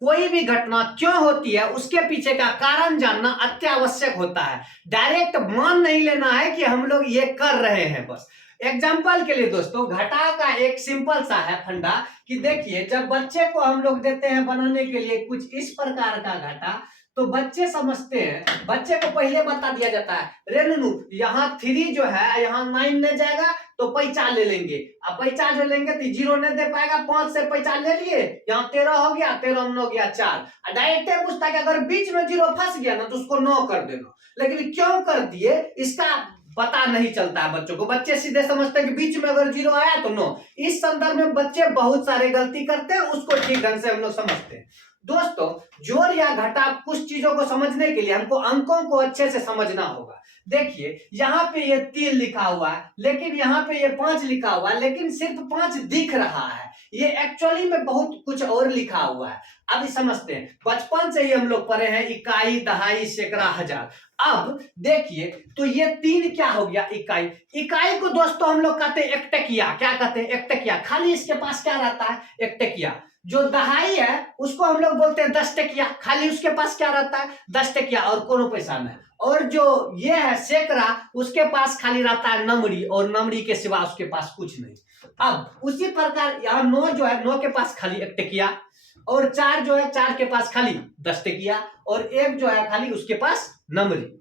कोई भी घटना क्यों होती है उसके पीछे का कारण जानना अत्यावश्यक होता है। डायरेक्ट मान नहीं लेना है कि हम लोग ये कर रहे हैं। बस एग्जाम्पल के लिए दोस्तों, घटा का एक सिंपल सा है फंडा कि देखिए, जब बच्चे को हम लोग देते हैं बनाने के लिए कुछ इस प्रकार का घटा, तो बच्चे समझते हैं, बच्चे को पहले बता दिया जाता है, रे नूनू यहाँ 3 जो है यहाँ 9 नहीं जाएगा तो पैसा ले लेंगे। अब पैसा ले लेंगे तो 0 नहीं दे पाएगा, 5 से पैसा ले लिए, यहाँ 13 हो गया, 13 में हो गया 4। डायरेक्ट पूछता है कि अगर बीच में 0 फंस गया ना तो उसको 9 कर देना। लेकिन क्यों कर दिए इसका पता नहीं चलता है बच्चों को। बच्चे सीधे समझते हैं कि बीच में अगर 0 आया तो 9। इस संदर्भ में बच्चे बहुत सारे गलती करते हैं, उसको ठीक ढंग से हम लोग समझते हैं। दोस्तों, जोड़ या घटा कुछ चीजों को समझने के लिए हमको अंकों को अच्छे से समझना होगा। देखिए, यहाँ पे ये 3 लिखा हुआ है, लेकिन यहाँ पे ये 5 लिखा हुआ है, लेकिन सिर्फ 5 दिख रहा है, ये एक्चुअली में बहुत कुछ और लिखा हुआ है। अब समझते हैं, बचपन से ही हम लोग पढ़े हैं इकाई, दहाई, सैकड़ा, हजार। अब देखिए, तो ये 3 क्या हो गया, इकाई। इकाई को दोस्तों हम लोग कहते हैं एकटकिया। क्या कहते हैं, एकटकिया। खाली इसके पास क्या रहता है, एकटकिया। जो दहाई है उसको हम लोग बोलते हैं 10 टकिया, खाली उसके पास क्या रहता है, 10 टकिया और कोनो पैसा नहीं। और जो ये है सैकड़ा, उसके पास खाली रहता है नमरी, और नमरी के सिवा उसके पास कुछ नहीं। अब उसी प्रकार यहाँ 9 जो है, 9 के पास खाली 1 टकिया, और 4 जो है, 4 के पास खाली 10 टकिया, और 1 जो है खाली उसके पास नमरी,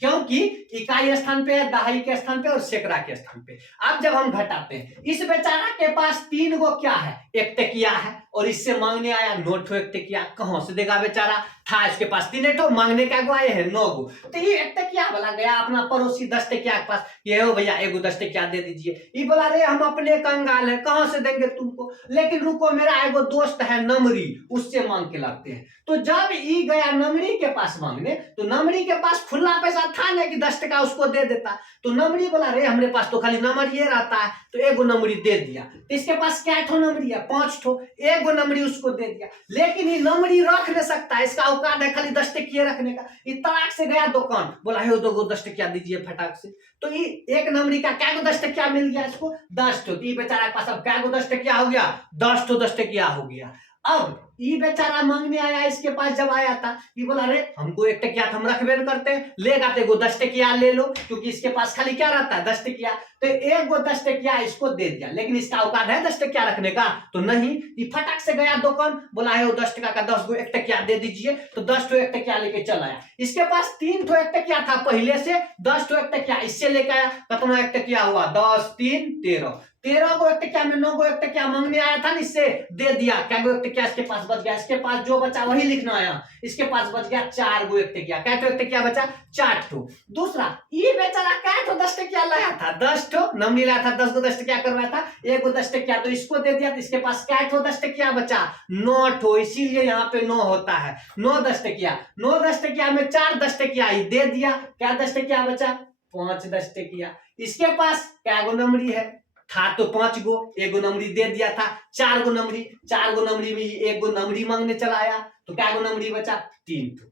क्योंकि इकाई स्थान पे है, दहाई के स्थान पे और सैकड़ा के स्थान पे। अब जब हम घटाते हैं, इस बेचारा के पास 3 गो क्या है, 1 टकिया है, और इससे मांगने आया 9 ठो 1 टकिया। कहां से देगा बेचारा, था इसके पास 3 ठो, मांगने का गो आए हैं 9 गो। तो ये 1 टकिया वाला गया अपना पड़ोसी 10 टकिया के पास, ये हो भैया एगो 10 टकिया दे दीजिए। ये बोला, रे हम अपने कंगाल है, कहां से देंगे तुमको, लेकिन रुको मेरा एगो दोस्त है नमरी, उससे मांग के लाते हैं। तो जब ई गया नमरी के पास मांगने, तो नमरी के पास खुला पैसा था ना कि 10 टका उसको दे देता। तो नमरी बोला, रे हमारे पास तो खाली नंबर ये रहता है, तो एगो नमरी दे दिया। तो इसके पास क्या ठो नमरी है, 5 ठो, एगो नमरी उसको दे दिया। लेकिन ये नमरी रख नहीं सकता है, इसका औकात है खाली 10 टकिया रखने का। ये तड़ाक से गया दुकान, बोला हे 2 गो 10 टकिया दीजिए फटाक से। तो ये 1 नमरी का क्या गो 10 टकिया मिल गया इसको, 10 ठो। तो बेचारा के पास अब क्या गो 10 टकिया हो गया, 10 ठो 10 टकिया हो गया। अब ये बेचारा मांगने आया इसके पास, जब आया था ये बोला, रे हमको 1 टकिया हम रखबे करते हैं, लेगा तो 10 टकिया ले लो, क्योंकि इसके पास खाली क्या रहता है, 10 टकिया। तो 1 गो 10 टकिया इसको दे दिया, लेकिन इसका औकात है 10 टकिया रखने का, तो नहीं। ये फटाक से गया दुकान, बोला है 10 टका का 10 गो 1 टकिया दे दीजिए। तो 10 ठो 1 टकिया लेके चल आया। इसके पास 3 ठो 1 टकिया था पहले से, 10 ठो 1 टकिया इससे लेके आया। कितना 1 टकिया हुआ, 10 3 13, 13 गो 1 टकिया में 9 गो 1 टकिया मांगने आया था, इससे दे दिया। क्या गो 1 टकिया इसके पास बच गया, इसके पास जो बचा वही लिखना आया। इसके पास बच गया 4 गो 1 टकिया। क्या ठो 1 टकिया बचा, 4 ठो। दूसरा, ये बेचारा क्या ठो 10 टकिया लाया था, 10 ठो नमनी लाया था, 10 गो 10 टकिया करवाया था, 1 गो 10 टकिया तो इसको दे दिया। तो इसके पास क्या ठो 10 टकिया बचा, 9 ठो, इसीलिए यहाँ पे 9 होता है। 9 10 टकिया, 9 10 टकिया में 4 10 टकिया दे दिया। क्या 10 टकिया बचा, 5 10 टकिया। इसके पास क्या गो नमरी है, था तो 5 गो, 1 गो नमरी दे दिया था, 4 गो नमरी, 4 गो नमरी में 1 गो नमरी मांगने चला आया। तो क्या गो नमरी बचा, 3 ठो।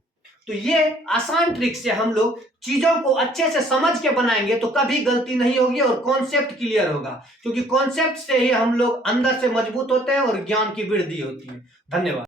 तो ये आसान ट्रिक से हम लोग चीजों को अच्छे से समझ के बनाएंगे तो कभी गलती नहीं होगी और कॉन्सेप्ट क्लियर होगा, क्योंकि कॉन्सेप्ट से ही हम लोग अंदर से मजबूत होते हैं और ज्ञान की वृद्धि होती है। धन्यवाद।